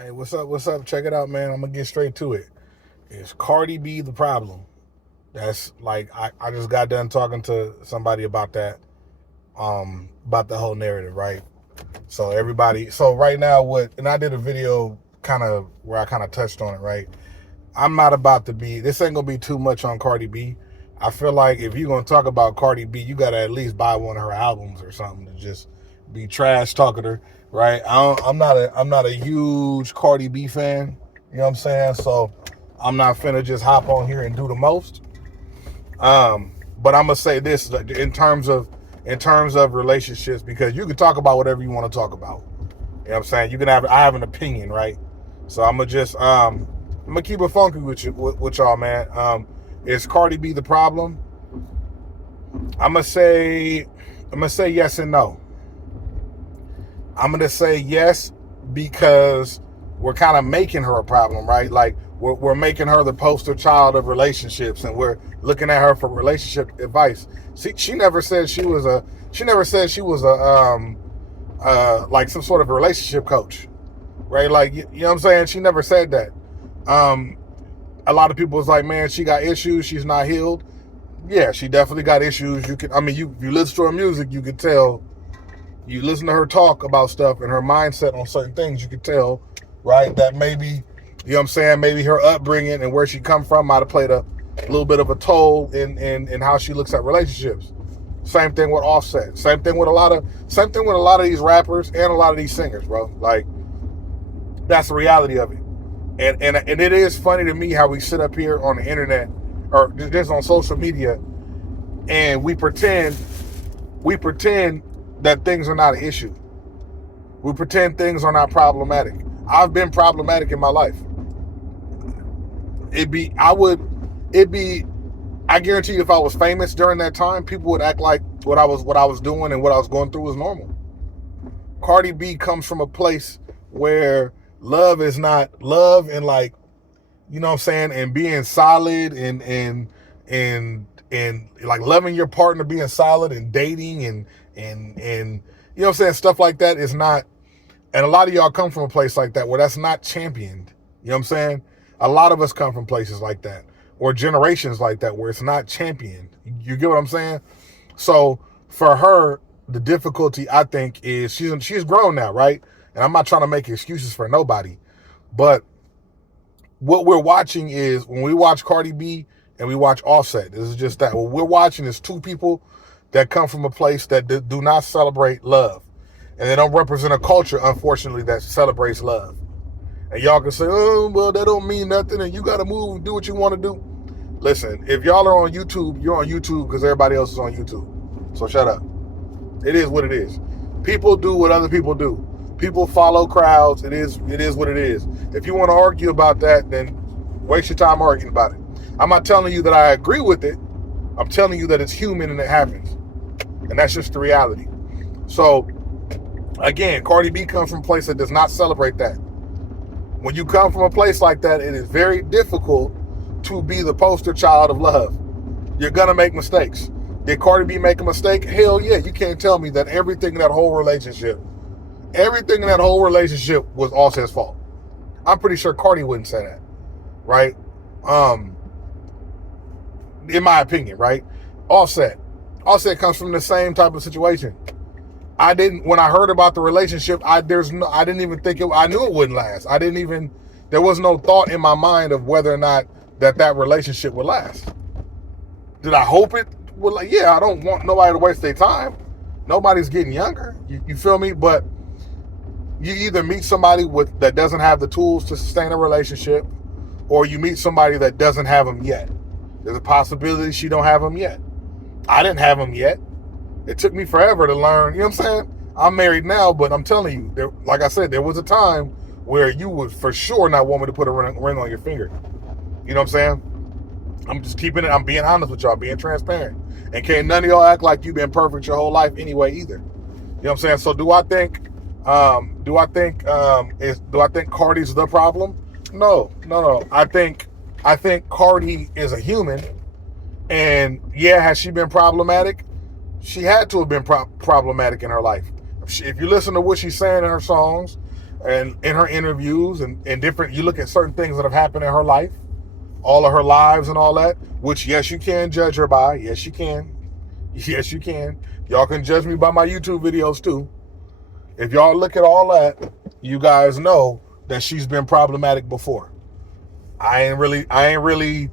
Hey, what's up? What's up? Check it out, man. I'm gonna get straight to it. Is Cardi B the problem? That's like I just got done talking to somebody about that, about the whole narrative, right? So right now and I did a video kind of where I kind of touched on it, right? I'm not about to be this ain't gonna be too much on Cardi B. I feel like if you're gonna talk about Cardi B, you gotta at least buy one of her albums or something to just be trash talking to her, right? I'm not a huge Cardi B fan. You know what I'm saying? So I'm not finna just hop on here and do the most. But I'm gonna say this in terms of relationships, because you can talk about whatever you want to talk about. You know what I'm saying? I have an opinion, right? So I'm gonna keep it funky with y'all, man. Is Cardi B the problem? I'm gonna say yes and no. I'm gonna say yes because we're kind of making her a problem, right? Like we're making her the poster child of relationships, and we're looking at her for relationship advice. See, she never said she was like some sort of a relationship coach, right? Like you know what I'm saying? She never said that. Um, a lot of people was like, man, she got issues. She's not healed. Yeah, she definitely got issues. You listen to her music, you could tell. You listen to her talk about stuff and her mindset on certain things, you could tell, right? That maybe, you know what I'm saying, maybe her upbringing and where she come from might have played a little bit of a toll in how she looks at relationships. Same thing with Offset. Same thing with a lot of these rappers and a lot of these singers, bro. Like, that's the reality of it. And it is funny to me how we sit up here on the internet or just on social media and we pretend that things are not an issue. We pretend things are not problematic. I've been problematic in my life. It'd be I would it'd be I guarantee you if I was famous during that time, people would act like what I was doing and what I was going through was normal. Cardi B comes from a place where love is not love, and like, you know what I'm saying, and being solid and like loving your partner, being solid and dating and you know what I'm saying, stuff like that is not, and a lot of y'all come from a place like that where that's not championed. You know what I'm saying? A lot of us come from places like that or generations like that where it's not championed. You get what I'm saying? So for her, the difficulty I think is she's grown now, right? And I'm not trying to make excuses for nobody, but what we're watching is when we watch Cardi B and we watch Offset, this is just that. What we're watching is two people that come from a place that do not celebrate love. And they don't represent a culture, unfortunately, that celebrates love. And y'all can say, oh, well, that don't mean nothing, and you got to move and do what you want to do. Listen, if y'all are on YouTube, you're on YouTube because everybody else is on YouTube. So shut up. It is what it is. People do what other people do. People follow crowds. It is what it is. If you want to argue about that, then waste your time arguing about it. I'm not telling you that I agree with it. I'm telling you that it's human and it happens. And that's just the reality. So, again, Cardi B comes from a place that does not celebrate that. When you come from a place like that, it is very difficult to be the poster child of love. You're going to make mistakes. Did Cardi B make a mistake? Hell yeah. You can't tell me that everything in that whole relationship was Offset's fault. I'm pretty sure Cardi wouldn't say that, right? In my opinion, right? Offset comes from the same type of situation. When I heard about the relationship, I didn't even think I knew it wouldn't last. There was no thought in my mind of whether or not that relationship would last. Did I hope it would? Like, yeah, I don't want nobody to waste their time. Nobody's getting younger. You feel me? But you either meet somebody that doesn't have the tools to sustain a relationship, or you meet somebody that doesn't have them yet. There's a possibility she don't have them yet. I didn't have them yet. It took me forever to learn. You know what I'm saying? I'm married now, but I'm telling you, like I said, there was a time where you would for sure not want me to put a ring on your finger. You know what I'm saying? I'm being honest with y'all, being transparent. And can't none of y'all act like you've been perfect your whole life anyway either. You know what I'm saying? So do I think Cardi's the problem? No. I think Cardi is a human, and yeah, has she been problematic? She had to have been problematic in her life. If you listen to what she's saying in her songs, and in her interviews and different, you look at certain things that have happened in her life, all of her lives and all that, which, yes, you can judge her by. Yes, you can. Yes, you can. Y'all can judge me by my YouTube videos too. If y'all look at all that, you guys know that she's been problematic before. I ain't really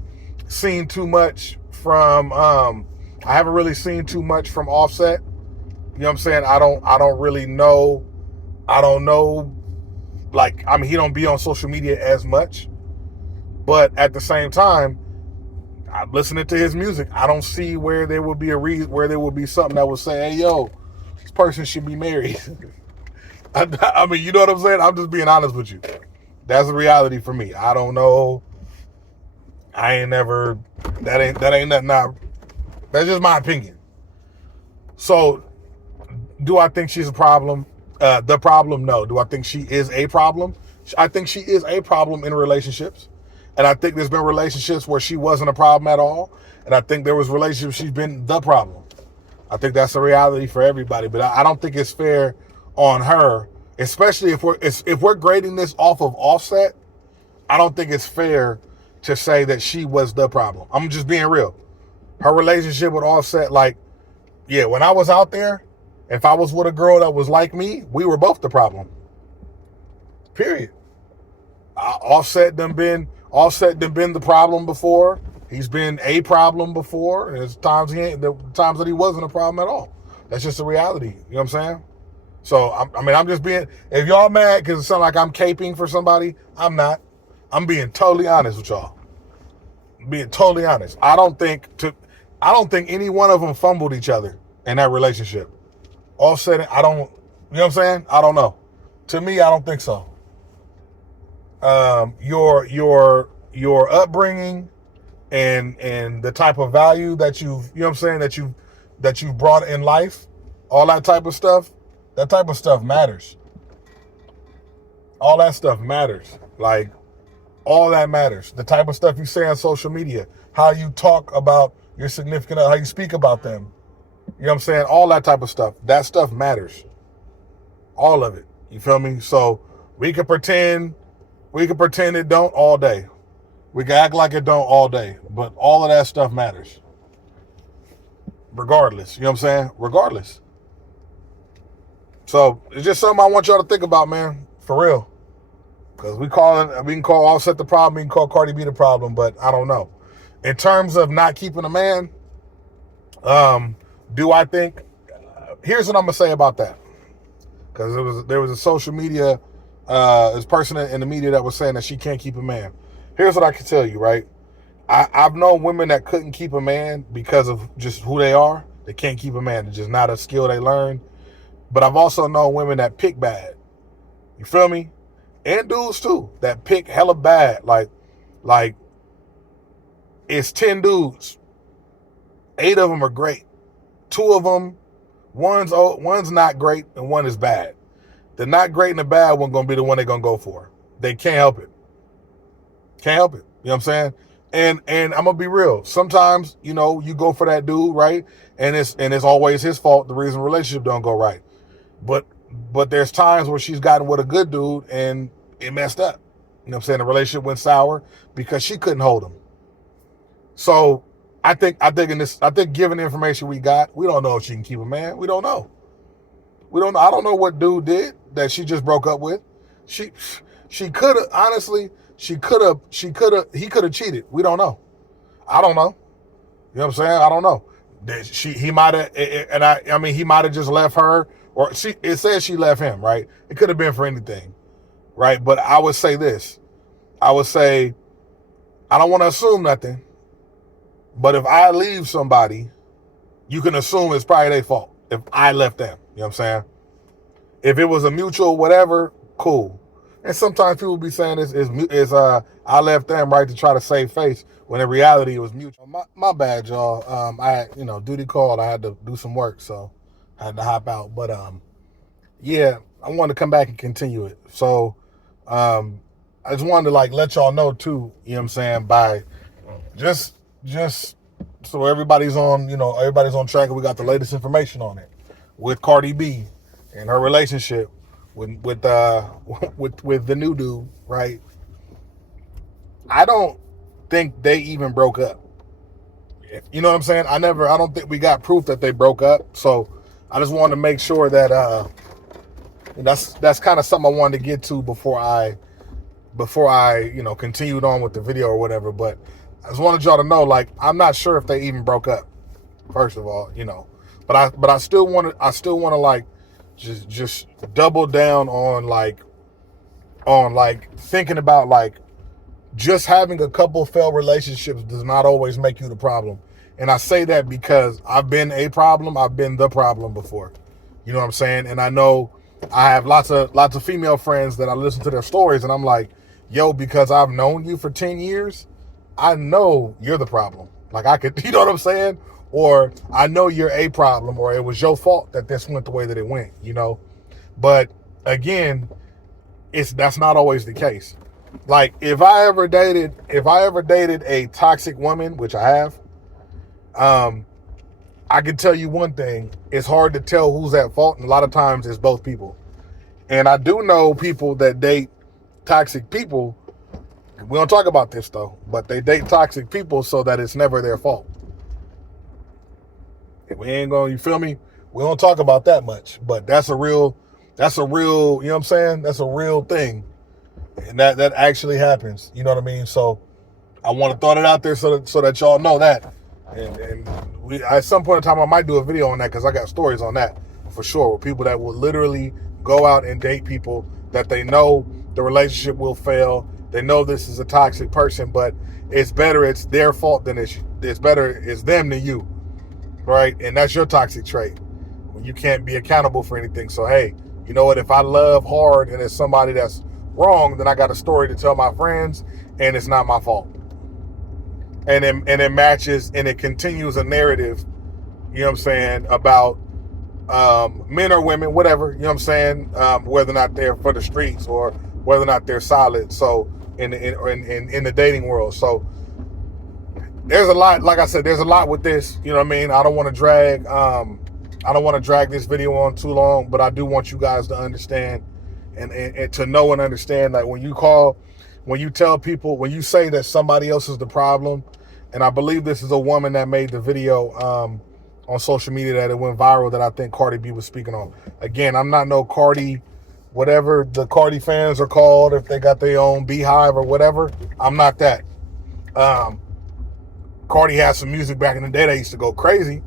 seen too much from I haven't really seen too much from Offset. You know what I'm saying? I don't really know. I don't know, like, I mean, he don't be on social media as much. But at the same time, I'm listening to his music. I don't see where there would be where there would be something that would say, hey, yo, this person should be married. I mean, you know what I'm saying? I'm just being honest with you. That's the reality for me. I don't know. I ain't never, that ain't nothing. That's just my opinion. So, do I think she's a problem? The problem? No. Do I think she is a problem? I think she is a problem in relationships. And I think there's been relationships where she wasn't a problem at all. And I think there was relationships she's been the problem. I think that's a reality for everybody. But I don't think it's fair on her, especially if we're grading this off of Offset. I don't think it's fair to say that she was the problem. I'm just being real. Her relationship with Offset, like, yeah, when I was out there, if I was with a girl that was like me, we were both the problem. Period. Offset done been the problem before. He's been a problem before. There's times times that he wasn't a problem at all. That's just the reality. You know what I'm saying? So I'm just being. If y'all mad because it sounds like I'm caping for somebody, I'm not. I'm being totally honest with y'all. Being totally honest. I don't think any one of them fumbled each other in that relationship. Offset, I don't. You know what I'm saying? I don't know. To me, I don't think so. Your upbringing and the type of value that you've, you know what I'm saying, that you've brought in life, all that type of stuff matters. All that stuff matters. Like, all that matters. The type of stuff you say on social media, how you talk about your significant other, how you speak about them. You know what I'm saying? All that type of stuff. That stuff matters. All of it. You feel me? So we can pretend it don't all day. We can act like it don't all day. But all of that stuff matters. Regardless. You know what I'm saying? Regardless. So it's just something I want y'all to think about, man. For real. Because we can call Offset the problem, we can call Cardi B the problem, but I don't know. In terms of not keeping a man, do I think, here's what I'm going to say about that. Because there was a social media, this person in the media that was saying that she can't keep a man. Here's what I can tell you, right? I've known women that couldn't keep a man because of just who they are. They can't keep a man. It's just not a skill they learn. But I've also known women that pick bad. You feel me? And dudes too, that pick hella bad. Like it's 10 dudes. 8 of them are great. 2 of them, one's not great and one is bad. The not great and the bad one gonna be the one they're gonna go for. They can't help it. Can't help it. You know what I'm saying? And I'm gonna be real. Sometimes, you know, you go for that dude, right? And it's always his fault, the reason the relationship don't go right. But there's times where she's gotten with a good dude and it messed up. You know what I'm saying? The relationship went sour because she couldn't hold him. So I think given the information we got, we don't know if she can keep a man. We don't know. I don't know what dude did that she just broke up with. She could have, honestly, he could have cheated. We don't know. I don't know. You know what I'm saying? I don't know. He might have, and I mean, he might have just left her, or it says she left him, right? It could have been for anything, right? But I would say this. I would say, I don't want to assume nothing, but if I leave somebody, you can assume it's probably their fault if I left them. You know what I'm saying? If it was a mutual whatever, cool. And sometimes people be saying I left them, right, to try to save face, when in reality it was mutual. My bad, y'all. I had, duty called. I had to do some work, so I had to hop out. But yeah, I wanted to come back and continue it. So I just wanted to let y'all know too, you know what I'm saying, by just so everybody's on track and we got the latest information on it with Cardi B and her relationship with with the new dude, right? I don't think they even broke up. You know what I'm saying? I don't think we got proof that they broke up. So I just wanted to make sure that that's kind of something I wanted to get to before I continued on with the video or whatever. But I just wanted y'all to know, like, I'm not sure if they even broke up. First of all, but I still want to like just double down on thinking about, like, just having a couple failed relationships does not always make you the problem. And I say that because I've been a problem. I've been the problem before. You know what I'm saying? And I know I have lots of female friends that I listen to their stories, and I'm like, yo, because I've known you for 10 years, I know you're the problem. Like, I could, you know what I'm saying? Or I know you're a problem, or it was your fault that this went the way that it went, But again, that's not always the case. Like, if I ever dated a toxic woman, which I have, I can tell you one thing: it's hard to tell who's at fault, and a lot of times it's both people. And I do know people that date toxic people. We don't talk about this though, but they date toxic people so that it's never their fault. We ain't gonna, you feel me? We don't talk about that much, but that's a real, you know what I'm saying? That's a real thing. And that actually happens. You know what I mean? So I want to throw it out there so that y'all know that. And we, at some point in time, I might do a video on that, because I got stories on that for sure. With people that will literally go out and date people that they know the relationship will fail. They know this is a toxic person, but it's better it's their fault than it's better it's them than you, right? And that's your toxic trait. You can't be accountable for anything. So hey, you know what? If I love hard and it's somebody that's wrong, then I got a story to tell my friends, and it's not my fault. And it matches and it continues a narrative, you know what I'm saying, about men or women, whatever, you know what I'm saying, whether or not they're for the streets or whether or not they're solid. So in the dating world. So there's a lot, like I said, there's a lot with this, you know what I mean? I don't want to drag this video on too long, but I do want you guys to understand and to know and understand that when you tell people, when you say that somebody else is the problem, and I believe this is a woman that made the video on social media that it went viral, that I think Cardi B was speaking on. Again, I'm not no Cardi, whatever the Cardi fans are called, if they got their own beehive or whatever. I'm not that. Cardi had some music back in the day that used to go crazy,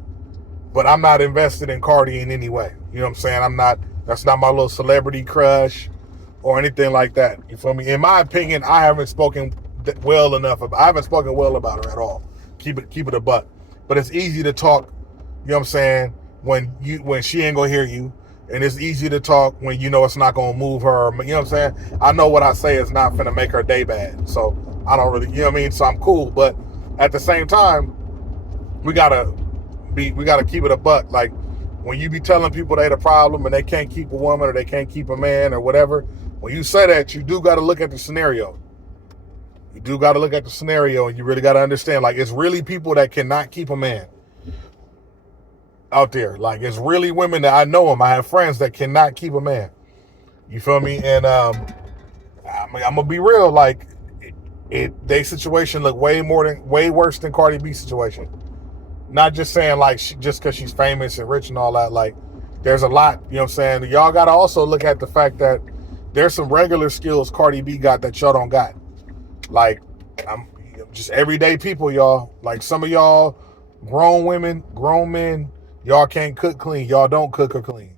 but I'm not invested in Cardi in any way. You know what I'm saying? That's not my little celebrity crush or anything like that. You feel me? In my opinion, I haven't spoken well about her at all. Keep it a buck. But it's easy to talk, you know what I'm saying, when she ain't gonna hear you. And it's easy to talk when you know it's not gonna move her. You know what I'm saying? I know what I say is not gonna make her day bad. So I don't really, you know what I mean? So I'm cool. But at the same time, we gotta keep it a buck. Like, when you be telling people they the problem and they can't keep a woman or they can't keep a man or whatever, when you say that, you do got to look at the scenario. You do got to look at the scenario, and you really got to understand, like, it's really people that cannot keep a man out there. Like, it's really women that I know them. I have friends that cannot keep a man. You feel me? And I'm gonna be real. Like, their situation look way worse than Cardi B's situation. Not just saying, like, just because she's famous and rich and all that. Like, there's a lot, you know what I'm saying? Y'all got to also look at the fact that there's some regular skills Cardi B got that y'all don't got. Like, I'm just everyday people, y'all. Like, some of y'all grown women, grown men, y'all can't cook clean. Y'all don't cook or clean.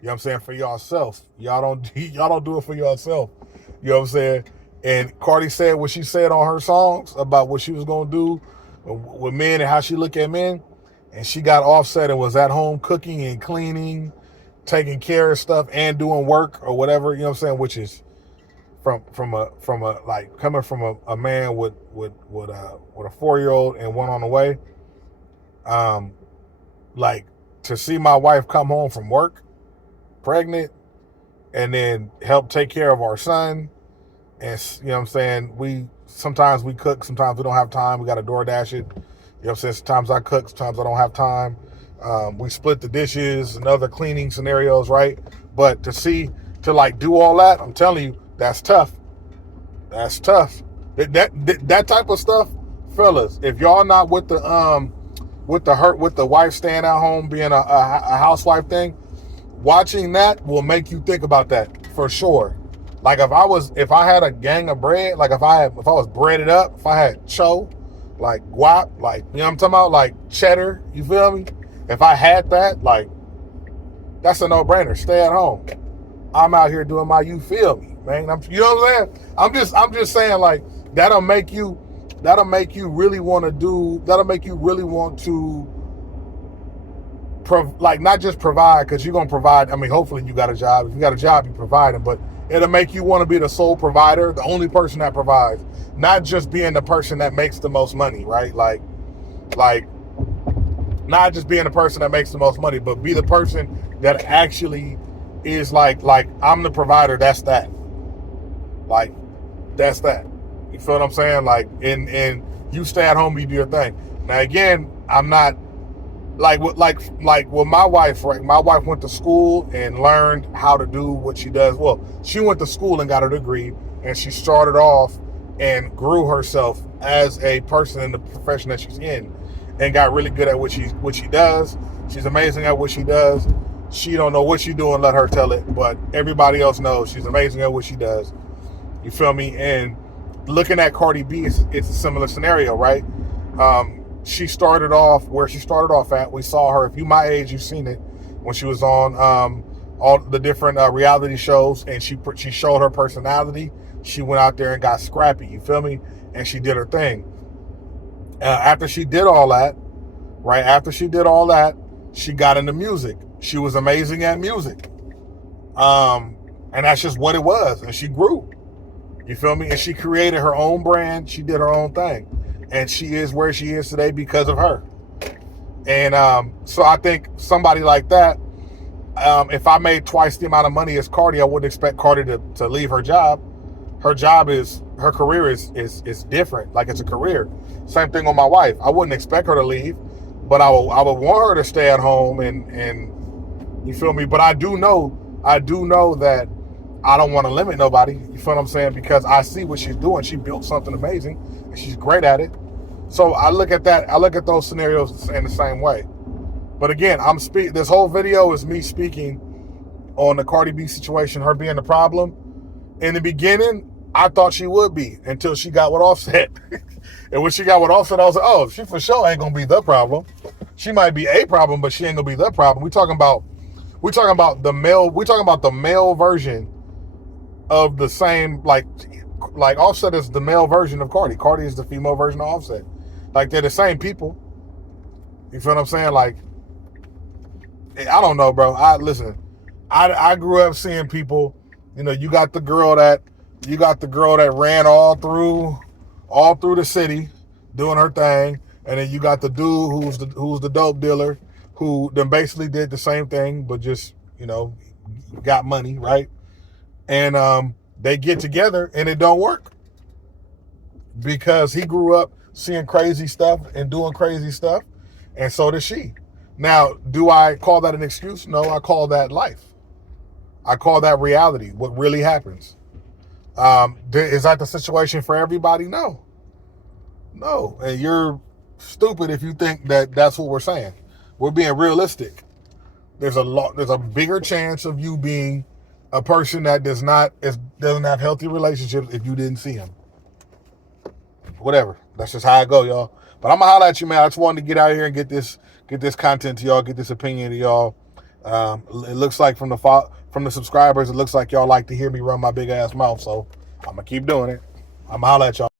You know what I'm saying? For yourself. Y'all don't do it for yourself. You know what I'm saying? And Cardi said what she said on her songs about what she was going to do with men and how she look at men, and she got Offset and was at home cooking and cleaning, taking care of stuff and doing work or whatever, you know what I'm saying, which is from a like coming from a man with a 4-year-old and one on the way. Like, to see my wife come home from work pregnant and then help take care of our son, and you know what I'm saying, sometimes we cook, sometimes we don't have time. We got to DoorDash it. You know what I'm saying? Sometimes I cook, sometimes I don't have time. We split the dishes and other cleaning scenarios, right? But to see to like do all that, I'm telling you, that's tough. That's tough. That type of stuff, fellas. If y'all not with the wife staying at home being a housewife thing, watching that will make you think about that for sure. Like if I had a gang of bread, like if I was breaded up, if I had cho, like guap, like, you know what I'm talking about, like cheddar, you feel me? If I had that, like, that's a no-brainer. Stay at home. I'm out here doing you feel me, man. You know what I'm saying? I'm just saying, like, that'll make you really want to like, not just provide, because you're gonna provide. I mean, hopefully you got a job. If you got a job, you providing, but it'll make you want to be the sole provider, the only person that provides, not just being the person that makes the most money, right? Like not just being the person that makes the most money, but be the person that actually is like I'm the provider. That's that. Like, that's that. You feel what I'm saying? Like, and you stay at home, you do your thing. Now again, I'm not like with my wife, right? My wife went to school and learned how to do what she does. Well, she went to school and got her degree, and she started off and grew herself as a person in the profession that she's in, and got really good at what she does. She's amazing at what she does. She don't know what she's doing, let her tell it, but everybody else knows she's amazing at what she does. You feel me? And looking at Cardi B, it's a similar scenario, right? She started off where she started off at. We saw her, if you my age, you've seen it, when she was on all the different reality shows, and she showed her personality. She went out there and got scrappy, you feel me? And she did her thing. After she did all that, right? After she did all that, she got into music. She was amazing at music. And that's just what it was. And she grew. You feel me? And she created her own brand. She did her own thing. And she is where she is today because of her. And so I think somebody like that, if I made twice the amount of money as Cardi, I wouldn't expect Cardi to leave her job. Her career is different. Like, it's a career. Same thing with my wife. I wouldn't expect her to leave, but I would want her to stay at home and you feel me? But I do know that I don't want to limit nobody. You feel what I'm saying? Because I see what she's doing. She built something amazing, and she's great at it. So I look at that. I look at those scenarios in the same way. But again, this whole video is me speaking on the Cardi B situation, her being the problem. In the beginning, I thought she would be, until she got with Offset. And when she got with Offset, I was like, oh, she for sure ain't gonna be the problem. She might be a problem, but she ain't gonna be the problem. We're talking about the male version of the same, like Offset is the male version of Cardi. Cardi is the female version of Offset. Like, they're the same people. You feel what I'm saying? Like, I don't know, bro. I grew up seeing people, you know, you got the girl that ran all through the city doing her thing, and then you got the dude who's the dope dealer, who then basically did the same thing, but just, you know, got money, right? And they get together and it don't work, because he grew up seeing crazy stuff and doing crazy stuff, and so does she. Now, do I call that an excuse? No, I call that life. I call that reality, what really happens. Is that the situation for everybody? No. And you're stupid if you think that that's what we're saying. We're being realistic. There's a bigger chance of you being a person that doesn't have healthy relationships if you didn't see them. Whatever. That's just how I go, y'all. But I'm gonna holler at you, man. I just wanted to get out here and get this content to y'all, get this opinion to y'all. It looks like from the subscribers, it looks like y'all like to hear me run my big ass mouth, so I'm gonna keep doing it. I'm gonna holler at y'all.